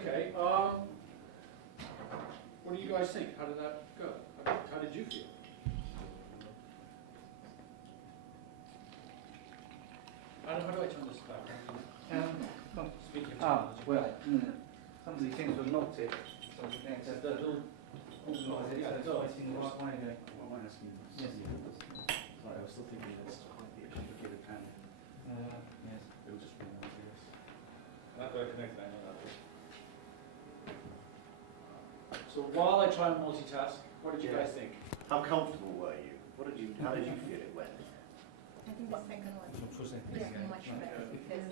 Okay. What do you guys think? How did that go? How did you feel? How do I turn this back? Speaking of some of these things were noted. So it's a little organised, it's facing the right way there. What am I asking? Yes. Sorry, I was still thinking that's quite the issue of a pen. Yes. It will just be one of this. That way connected, I know that. So while I try and multitask, what did you guys think? How comfortable were you? How did you feel it went? I think the second one is much better because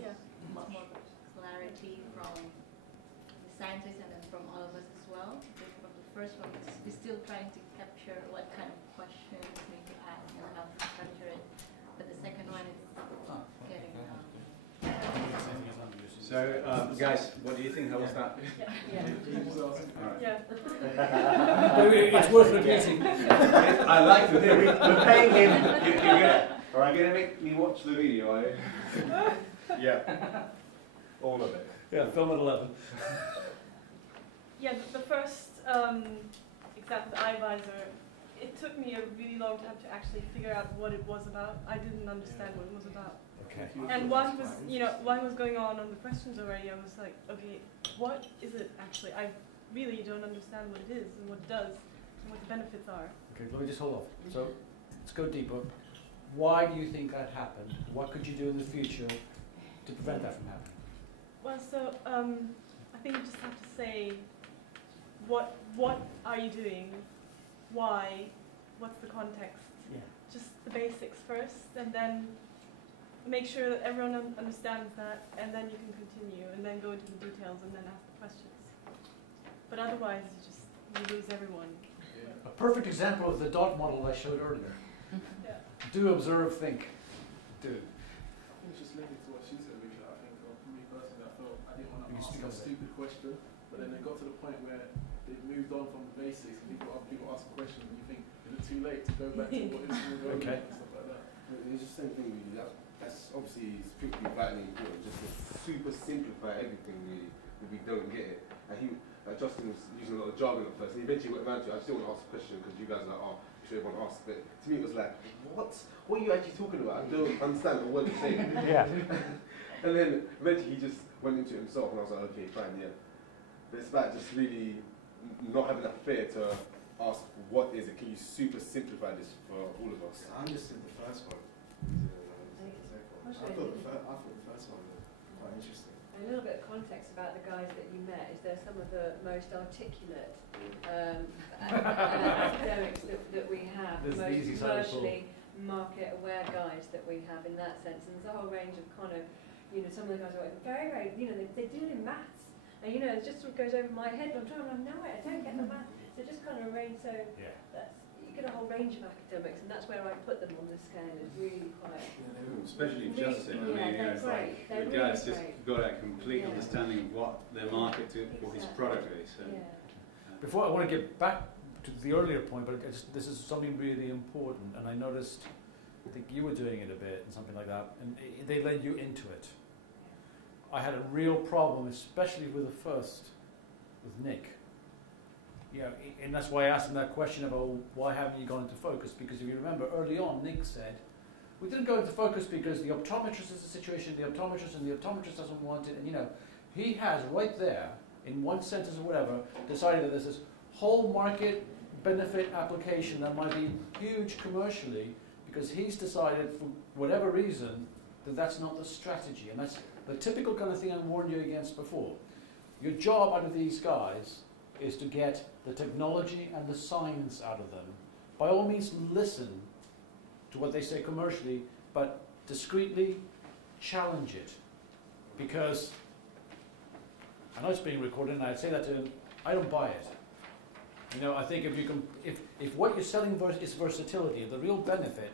much more clarity from the scientists and then from all of us as well. Because from the first one, we're still trying to capture what kind of questions we need to ask and how to structure it. But the second one is getting So, guys, what do you think? How was that? It's worth repeating. I like to hear it. We're paying him. You're going to make me watch the video, are you? Yeah. All of it. Yeah, film at 11. Yeah, the first exam, the iVisor, it took me a really long time to actually figure out what it was about. I didn't understand what it was about. Okay. And while was going on the questions already, I was like, okay, what is it actually? I really don't understand what it is and what it does and what the benefits are. Okay, let me just hold off. So let's go deeper. Why do you think that happened? What could you do in the future to prevent that from happening? Well, so I think you just have to say, what are you doing? Why? What's the context? Yeah. Just the basics first, and then make sure that everyone understands that, and then you can continue, and then go into the details, and then ask the questions. But otherwise, you lose everyone. A perfect example of the dot model I showed earlier. Yeah. Do, observe, think. Do. Just linking to what she said, Richard, I think for me personally, I felt I didn't want to You ask speak a up. stupid question, but then they got to the point where they've moved on from the basics and people ask a question and you think, is it too late to go back to what is going Okay. and stuff like that? It's just the same thing really. That's obviously strictly vitally important, just to super simplify everything really, if we don't get it. And Justin was using a lot of jargon at first, and he eventually went around to it. I still want to ask a question because you guys are like, oh, I'm sure everyone asked. But to me it was like, what are you actually talking about? I don't understand what you're saying. Yeah. And then eventually he just went into it himself, and I was like, okay, fine, yeah. But it's about just really not having that fear to ask, what is it? Can you super simplify this for all of us? I understood the first one. I thought the first one was quite interesting. A little bit of context about the guys that you met is they're some of the most articulate academics that we have, the most commercially market-aware guys that we have in that sense. And there's a whole range of kind of, some of the guys are very, very, they do it in maths. And it just sort of goes over my head, and I'm trying to know it, I don't get the maths. So just kind of a range, so that's, you get a whole range of academics, and that's where I put them on the scale, is really quite... Especially Justin, it's like the guy's just got a complete understanding of what their market is, what his product is. So. Before I want to get back to the earlier point, but this is something really important, and I noticed, I think you were doing it a bit and something like that, and they led you into it. I had a real problem, especially with the first, with Nick. And that's why I asked him that question about why haven't you gone into focus, because if you remember early on, Nick said, we didn't go into focus because the optometrist is a situation, the optometrist doesn't want it, and he has right there, in one sentence or whatever, decided that there's this whole market benefit application that might be huge commercially, because he's decided for whatever reason that that's not the strategy, and that's the typical kind of thing I warned you against before. Your job out of these guys is to get the technology and the science out of them. By all means, listen to what they say commercially, but discreetly challenge it. Because, I know it's being recorded, and I'd say that to him, I don't buy it. I think if what you're selling is versatility, the real benefit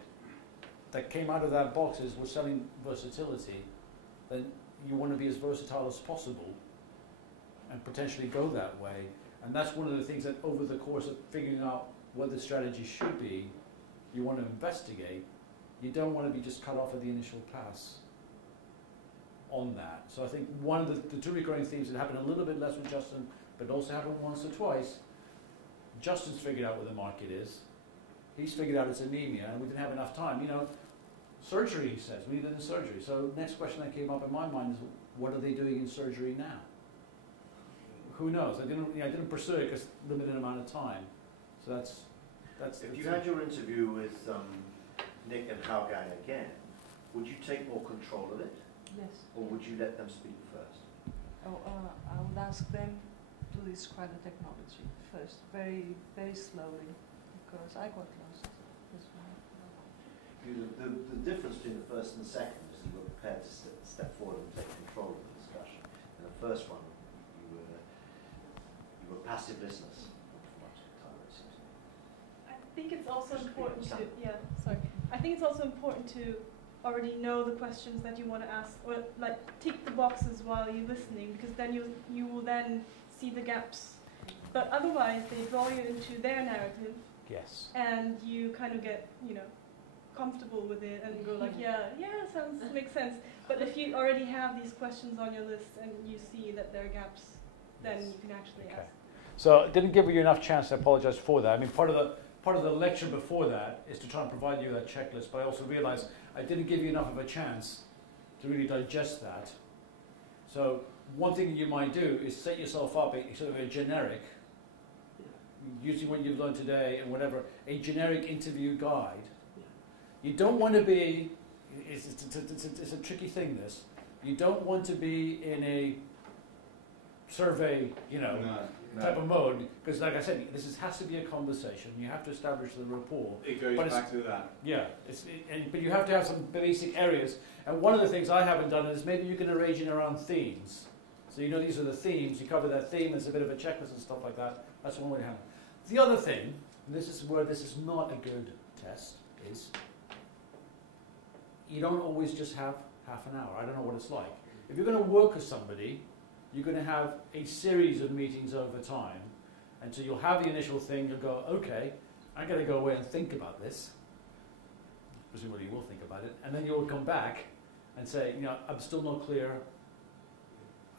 that came out of that box is we're selling versatility, then you want to be as versatile as possible and potentially go that way. And that's one of the things that over the course of figuring out what the strategy should be, you want to investigate. You don't want to be just cut off at the initial pass on that. So I think one of the two recurring themes that happened a little bit less with Justin, but also happened once or twice. Justin's figured out what the market is. He's figured out it's anemia, and we didn't have enough time. You know, surgery, he says, we need it in surgery. So next question that came up in my mind is, what are they doing in surgery now? Who knows? I didn't pursue it because limited amount of time. So that's. If you had your interview with Nick and Haugang again, would you take more control of it? Yes. Or would you let them speak first? Oh, I would ask them to describe the technology first, very, very slowly, because I got lost as well. The difference between the first and the second is you were prepared to step forward and take control of the discussion. In the first one, you were passive listeners for much of the time, it seems. I think it's also important to, I think it's also important to already know the questions that you want to ask, or like tick the boxes while you're listening, because then you will then see the gaps. But otherwise, they draw you into their narrative. Yes. And you kind of get, comfortable with it and go like, makes sense. But if you already have these questions on your list and you see that there are gaps, then you can actually ask. So I didn't give you enough chance. I apologize for that. I mean, part of the lecture before that is to try and provide you that checklist. But I also realized I didn't give you enough of a chance to really digest that. So one thing you might do is set yourself up a sort of a generic, using what you've learned today and whatever, a generic interview guide. You don't want to be, it's a tricky thing, this. You don't want to be in a survey, type of mode, because like I said, this has to be a conversation. You have to establish the rapport. It goes back to that. Yeah, but you have to have some basic areas. And one of the things I haven't done is maybe you can arrange it around themes. So these are the themes, you cover that theme, there's a bit of a checklist and stuff like that. That's one way to handle it. The other thing, and this is where this is not a good test, is you don't always just have half an hour. I don't know what it's like. If you're going to work with somebody, you're going to have a series of meetings over time. And so you'll have the initial thing, you'll go, okay, I got to go away and think about this. Presumably you will think about it. And then you'll come back and say, I'm still not clear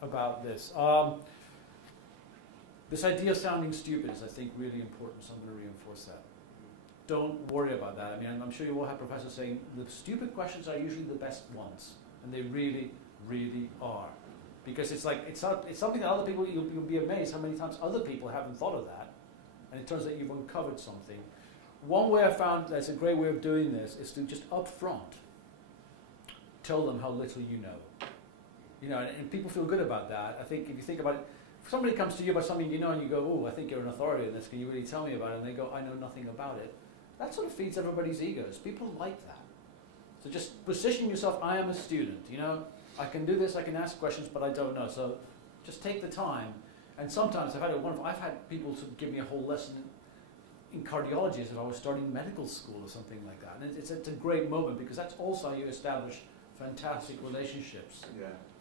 about this. This idea of sounding stupid is, I think, really important, so I'm going to reinforce that. Don't worry about that. I mean, I'm sure you will have professors saying the stupid questions are usually the best ones. And they really, really are. Because it's something that other people, you'll be amazed how many times other people haven't thought of that. And it turns out you've uncovered something. One way I found that's a great way of doing this is to just up front tell them how little you know. And people feel good about that. I think if you think about it, if somebody comes to you about something you know and you go, oh, I think you're an authority in this, can you really tell me about it? And they go, I know nothing about it. That sort of feeds everybody's egos. People like that. So just position yourself, I am a student, I can do this, I can ask questions, but I don't know. So just take the time. And sometimes I've had people sort of give me a whole lesson in cardiology as if I was starting medical school or something like that. And it's a great moment because that's also how you establish fantastic relationships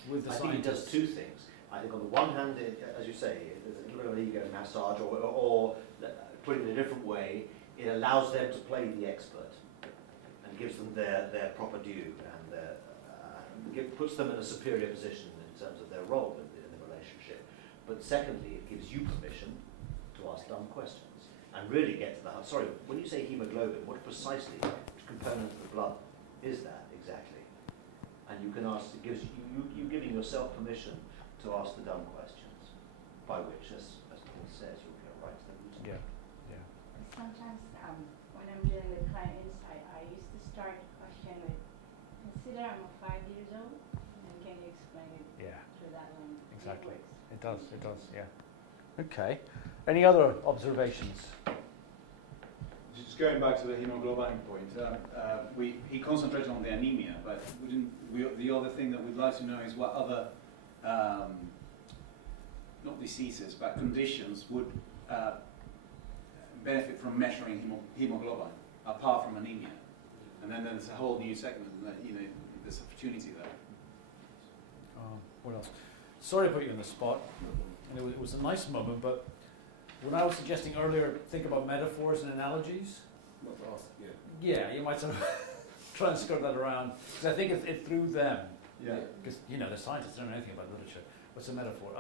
with the scientists. I think it does two things. I think on the one hand, as you say, there's a little bit of an ego massage, or put it in a different way, it allows them to play the expert and gives them their proper due and puts them in a superior position in terms of their role in the relationship. But secondly, it gives you permission to ask dumb questions and really get to the heart. Sorry, when you say hemoglobin, what precisely, which component of the blood is that exactly? And you can ask, it gives you giving yourself permission to ask the dumb questions, by which, as Paul says, you'll get right to the root of it. Yeah. Sometimes when I'm dealing with client insight, I used to start a question with, consider I'm 5 years old, and can you explain it through that lens? Exactly. It does, yeah. Okay. Any other observations? Just going back to the hemoglobin point, he concentrated on the anemia, but the other thing that we'd like to know is what other, not diseases, but conditions would benefit from measuring hemoglobin, apart from anemia. And then there's a whole new segment, there's opportunity there. What else? Sorry to put you on the spot. And it was a nice moment, but when I was suggesting earlier, think about metaphors and analogies. Yeah. You might sort of try and skirt that around. Because I think it's through them Yeah. Because, you know, the scientists don't know anything about literature. What's a metaphor?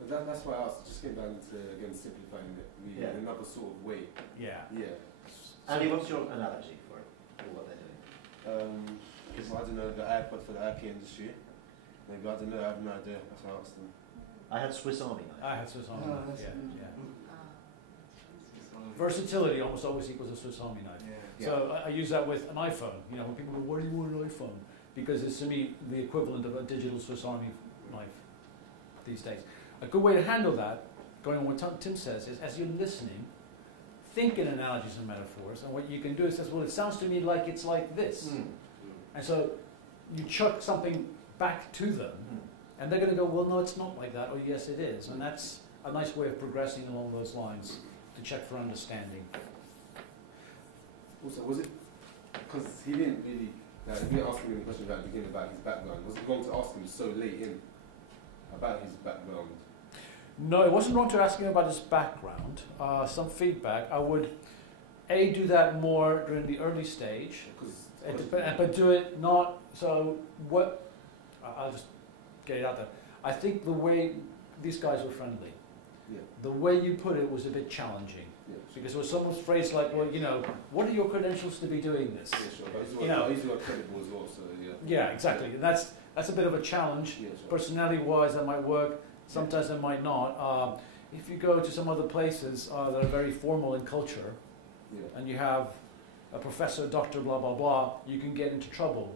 But that's why I asked, just came down to, again, simplifying it really in another sort of way. Yeah. Yeah. Andy, what's your analogy for what they're doing? So I don't know, the iPod for the IP industry. Maybe, I don't know, I have no idea. That's why I asked them. I had Swiss Army knife. Versatility almost always equals a Swiss Army knife. Yeah. So I use that with an iPhone. You know, when people go, "Why do you want an iPhone?" Because it's to me the equivalent of a digital Swiss Army knife these days. A good way to handle that, going on what Tim says, is as you're listening, think in analogies and metaphors. And what you can do is say, "Well, it sounds to me like it's like this," and so you chuck something back to them, and they're going to go, "Well, no, it's not like that," or "Yes, it is," and that's a nice way of progressing along those lines to check for understanding. Also, was it, because he didn't really, he didn't ask him any questions at the beginning about his background. Was it wrong to ask him so late in about his background? No, it wasn't wrong to ask him about his background. Some feedback. I would, do that more during the early stage, but do it not, so what, I'll just get it out there. I think the way, these guys were friendly. Yeah. The way you put it was a bit challenging. Yeah. Because there was someone's phrase like, "Well, you know, what are your credentials to be doing this?" Yeah, sure. But he's got credible as well, so yeah. Yeah, exactly. And that's a bit of a challenge. Yeah, sure. Personality-wise, that might work. Sometimes it might not. If you go to some other places that are very formal in culture, and you have a professor, doctor, blah blah blah, you can get into trouble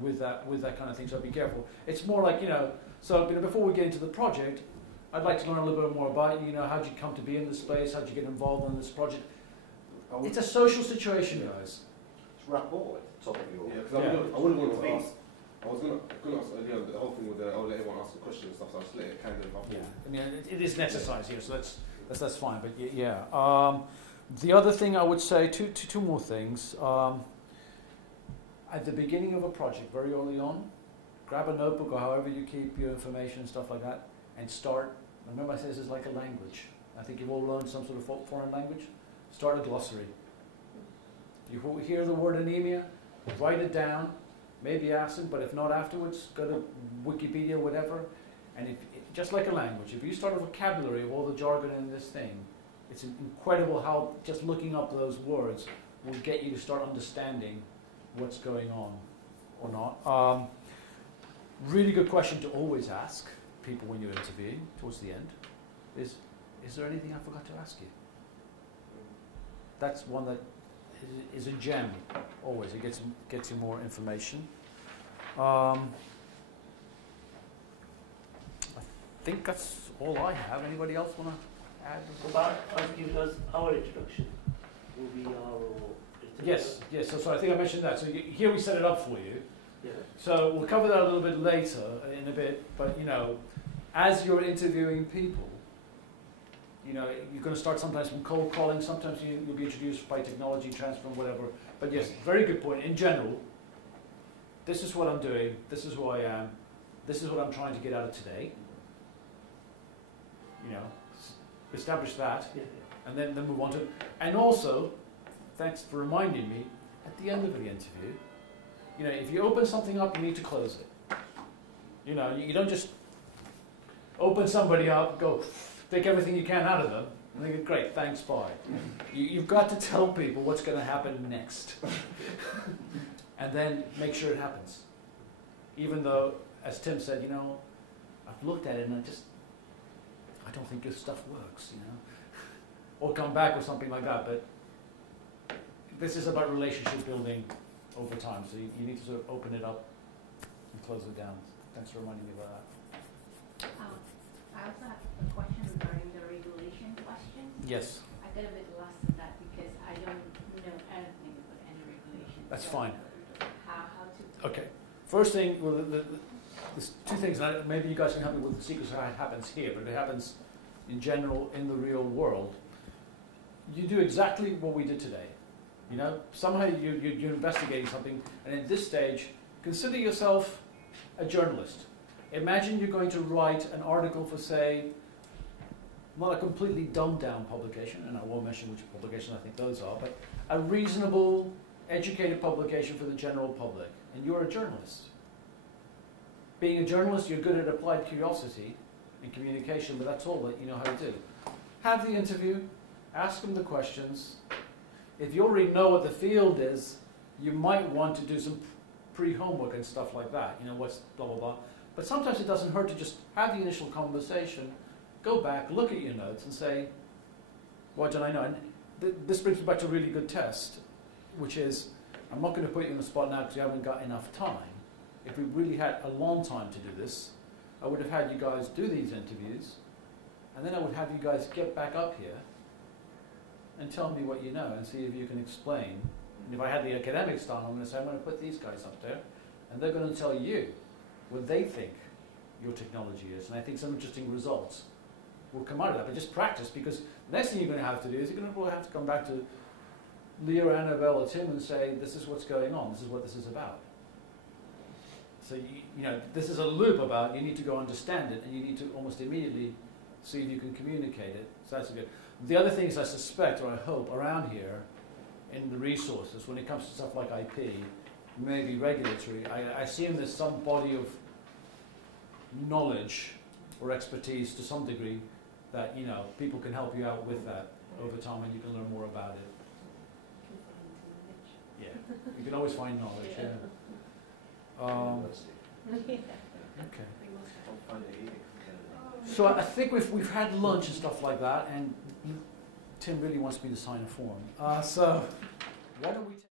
with that kind of thing. So be careful. It's more like, you know. So before we get into the project, I'd like to learn a little bit more about you. You know, how did you come to be in this space? How did you get involved in this project? It's a social situation, guys. It's rapport at the top of your... Yeah, because I wouldn't want to ask. I was going to ask earlier, the whole thing with I'll let everyone ask the question and stuff, so I'll just let it kind of happen. Yeah, I mean, it is an exercise here, so that's fine. But yeah, the other thing I would say, two more things. At the beginning of a project, very early on, grab a notebook or however you keep your information and stuff like that, and start. Remember, I said this is like a language. I think you've all learned some sort of foreign language. Start a glossary. You hear the word anemia, write it down. Maybe ask them, but if not afterwards, go to Wikipedia or whatever. And just like a language, if you start a vocabulary of all the jargon in this thing, it's incredible how just looking up those words will get you to start understanding what's going on or not. Really good question to always ask people when you're interviewing towards the end is there anything I forgot to ask you? That's one that is a gem always. It gets you more information. I think that's all I have. Anybody else want to add? About giving us our introduction, who we are or... Yes. So I think I mentioned that. So here we set it up for you. Yeah. So we'll cover that a little bit later in a bit. But, you know, as you're interviewing people, you know, you're going to start sometimes from cold calling. Sometimes you'll be introduced by technology transfer and whatever. But yes, very good point. In general, this is what I'm doing. This is who I am. This is what I'm trying to get out of today. You know, establish that, and then move on to it. And also, thanks for reminding me, at the end of the interview, you know, if you open something up, you need to close it. You know, you don't just open somebody up, go take everything you can out of them, and they go, great, thanks, bye. You've got to tell people what's going to happen next. And then make sure it happens. Even though, as Tim said, you know, I've looked at it and I don't think this stuff works, you know. Or come back or something like that, but this is about relationship building over time, so you need to sort of open it up and close it down. Thanks for reminding me about that. I also have a question regarding the regulation question. Yes. I got a bit lost in that because I don't know anything about any regulation. That's fine. How to... Okay. First thing, well, there's two things, and maybe you guys can help me with the secrets of how it happens here, but it happens in general in the real world. You do exactly what we did today. You know, somehow you're investigating something, and at this stage, consider yourself a journalist. Imagine you're going to write an article for, say, not a completely dumbed-down publication, and I won't mention which publication I think those are, but a reasonable, educated publication for the general public. and you're a journalist. Being a journalist, you're good at applied curiosity and communication, but that's all that you know how to do. Have the interview, ask them the questions. If you already know what the field is, you might want to do some pre-homework and stuff like that, you know, what's blah, blah, blah. But sometimes it doesn't hurt to just have the initial conversation, go back, look at your notes and say, what did I know? And this brings me back to a really good test, which is, I'm not going to put you on the spot now because you haven't got enough time. If we really had a long time to do this, I would have had you guys do these interviews, and then I would have you guys get back up here and tell me what you know and see if you can explain. And if I had the academic style, I'm going to say, I'm going to put these guys up there, and they're going to tell you what they think your technology is. And I think some interesting results will come out of that. But just practice, because the next thing you're going to have to do is you're going to probably have to come back to Leah, Annabelle, or Tim and say, this is what's going on, this is what this is about. So, you know, this is a loop about, you need to go understand it, and you need to almost immediately see if you can communicate it. So that's good. The other things I suspect, or I hope, around here, in the resources, when it comes to stuff like IP, maybe regulatory, I assume there's some body of knowledge or expertise to some degree that, you know, people can help you out with that over time, and you can learn more about it. Yeah, you can always find knowledge, yeah. Okay. So I think we've had lunch and stuff like that, and Tim really wants me to sign a form. So why don't we